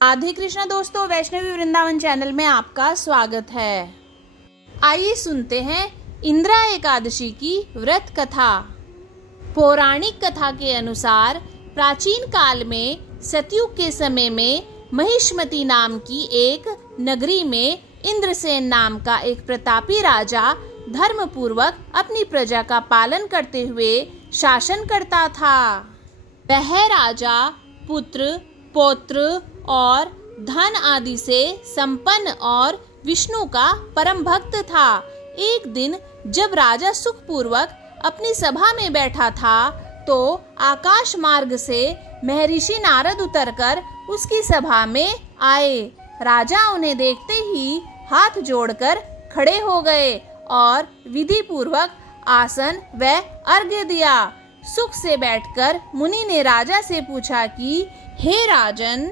राधे कृष्णा दोस्तों, वैष्णवी वृंदावन चैनल में आपका स्वागत है। आइए सुनते हैं इंद्रा एकादशी की व्रत कथा। पौराणिक कथा के अनुसार प्राचीन काल में सतयुग के समय में महिष्मती नाम की एक नगरी में इंद्रसेन नाम का एक प्रतापी राजा धर्म पूर्वक अपनी प्रजा का पालन करते हुए शासन करता था। वह राजा पुत्र, पौत्र और धन आदि से संपन्न और विष्णु का परम भक्त था। एक दिन जब राजा सुखपूर्वक अपनी सभा में बैठा था तो आकाश मार्ग से महर्षि नारद उतरकर उसकी सभा में आए। राजा उन्हें देखते ही हाथ जोड़कर खड़े हो गए और विधि पूर्वक आसन व अर्घ्य दिया। सुख से बैठकर मुनि ने राजा से पूछा कि हे राजन,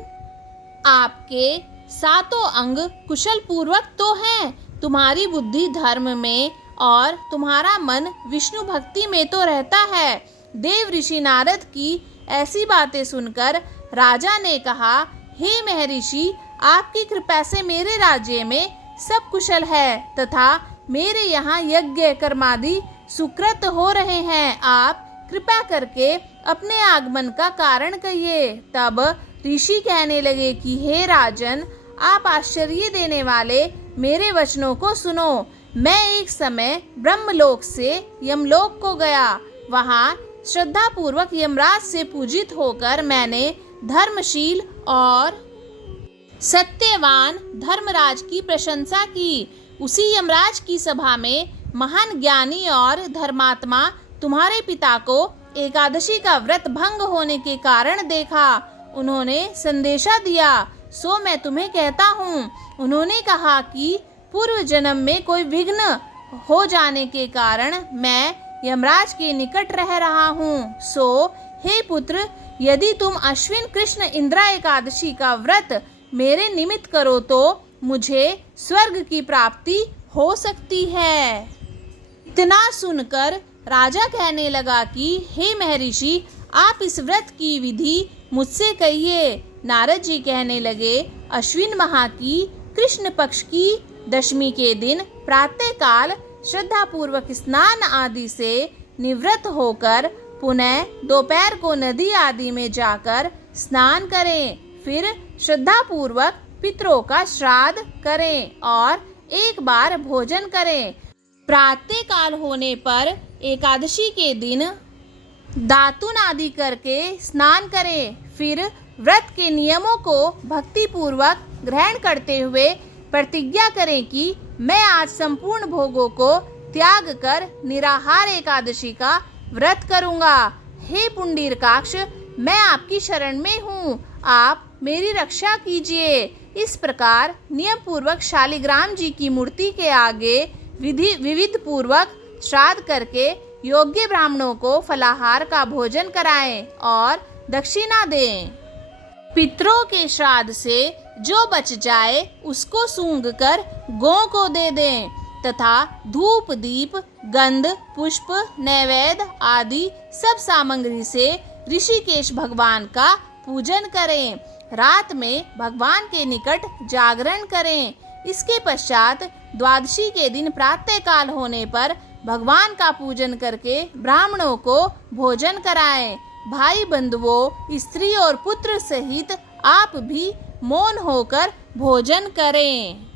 आपके सातों अंग कुशल पूर्वक तो हैं, तुम्हारी बुद्धि धर्म में और तुम्हारा मन विष्णु भक्ति में तो रहता है। देव ऋषि नारद की ऐसी बातें सुनकर राजा ने कहा, हे महर्षि, आपकी कृपा से मेरे राज्य में सब कुशल है तथा मेरे यहाँ यज्ञ कर्मादि सुकृत हो रहे हैं। आप कृपा करके अपने आगमन का कारण कहिए। तब ऋषि कहने लगे कि हे राजन, आप आश्चर्य देने वाले मेरे वचनों को सुनो। मैं एक समय ब्रह्मलोक से यमलोक को गया। वहाँ श्रद्धा पूर्वक यमराज से पूजित होकर मैंने धर्मशील और सत्यवान धर्मराज की प्रशंसा की। उसी यमराज की सभा में महान ज्ञानी और धर्मात्मा तुम्हारे पिता को एकादशी का व्रत भंग होने के कारण देखा। उन्होंने संदेशा दिया, सो मैं तुम्हें कहता हूँ। उन्होंने कहा कि पूर्व जन्म में कोई विघ्न हो जाने के कारण मैं यमराज के निकट रह रहा हूँ। सो हे पुत्र, यदि तुम अश्विन कृष्ण इंद्रा एकादशी का व्रत मेरे निमित्त करो तो मुझे स्वर्ग की प्राप्ति हो सकती है। इतना सुनकर राजा कहने लगा कि हे महर्षि, आप इस व्रत की विधि मुझसे कहिए। नारद जी कहने लगे, अश्विन माह की कृष्ण पक्ष की दशमी के दिन प्रातः काल श्रद्धा पूर्वक स्नान आदि से निवृत्त होकर पुनः दोपहर को नदी आदि में जाकर स्नान करें। फिर श्रद्धा पूर्वक पितरों का श्राद्ध करें और एक बार भोजन करें। प्रातः काल होने पर एकादशी के दिन दातुन आदि करके स्नान करें। फिर व्रत के नियमों को भक्ति पूर्वक ग्रहण करते हुए प्रतिज्ञा करें कि मैं आज संपूर्ण भोगों को त्याग कर निराहार एकादशी का व्रत करूंगा। हे पुंडरीकाक्ष, मैं आपकी शरण में हूँ, आप मेरी रक्षा कीजिए। इस प्रकार नियम पूर्वक शालिग्राम जी की मूर्ति के आगे विविध पूर्वक श्राद्ध करके योग्य ब्राह्मणों को फलाहार का भोजन कराएं और दक्षिणा दें। पितरों के श्राद्ध से जो बच जाए उसको सूंघ कर गौ को दे दें तथा धूप, दीप, गंध, पुष्प, नैवेद्य आदि सब सामग्री से ऋषिकेश भगवान का पूजन करें। रात में भगवान के निकट जागरण करें। इसके पश्चात द्वादशी के दिन प्रातः काल होने पर भगवान का पूजन करके ब्राह्मणों को भोजन कराएं। भाई बंधुओं, स्त्री और पुत्र सहित आप भी मौन होकर भोजन करें।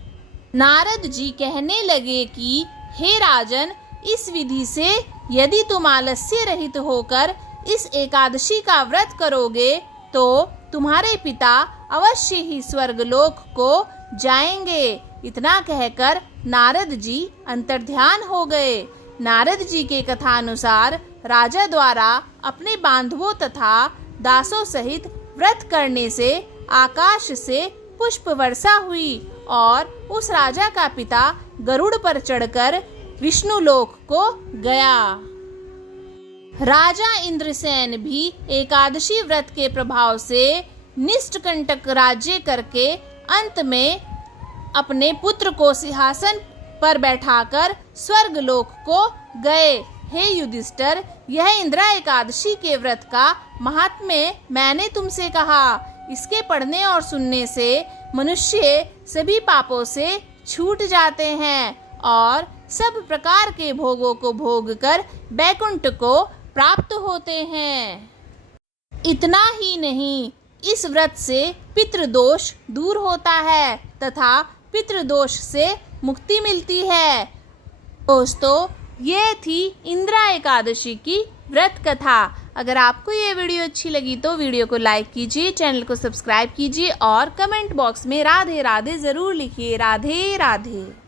नारद जी कहने लगे कि हे राजन, इस विधि से यदि तुम आलस्य रहित होकर इस एकादशी का व्रत करोगे तो तुम्हारे पिता अवश्य ही स्वर्गलोक को जाएंगे। इतना कहकर नारद जी अंतर्ध्यान हो गए। नारद जी के कथानुसार राजा द्वारा अपने बांधवों तथा दासों सहित व्रत करने से आकाश से पुष्प वर्षा हुई और उस राजा का पिता गरुड़ पर चढ़कर विष्णु लोक को गया। राजा इंद्रसेन भी एकादशी व्रत के प्रभाव से निष्कंटक राज्य करके अंत में अपने पुत्र को सिंहासन पर बैठाकर स्वर्ग लोक को गए। हे युधिष्ठिर, यह इंद्रा एकादशी के व्रत का महात्म्य मैंने तुमसे कहा। इसके पढ़ने और सुनने से मनुष्य सभी पापों से छूट जाते हैं और सब प्रकार के भोगों को भोग कर बैकुंठ को प्राप्त होते हैं। इतना ही नहीं, इस व्रत से पितृदोष दूर होता है तथा पितृदोष से मुक्ति मिलती है। दोस्तों, ये थी इंदिरा एकादशी की व्रत कथा। अगर आपको ये वीडियो अच्छी लगी तो वीडियो को लाइक कीजिए, चैनल को सब्सक्राइब कीजिए और कमेंट बॉक्स में राधे राधे ज़रूर लिखिए। राधे राधे।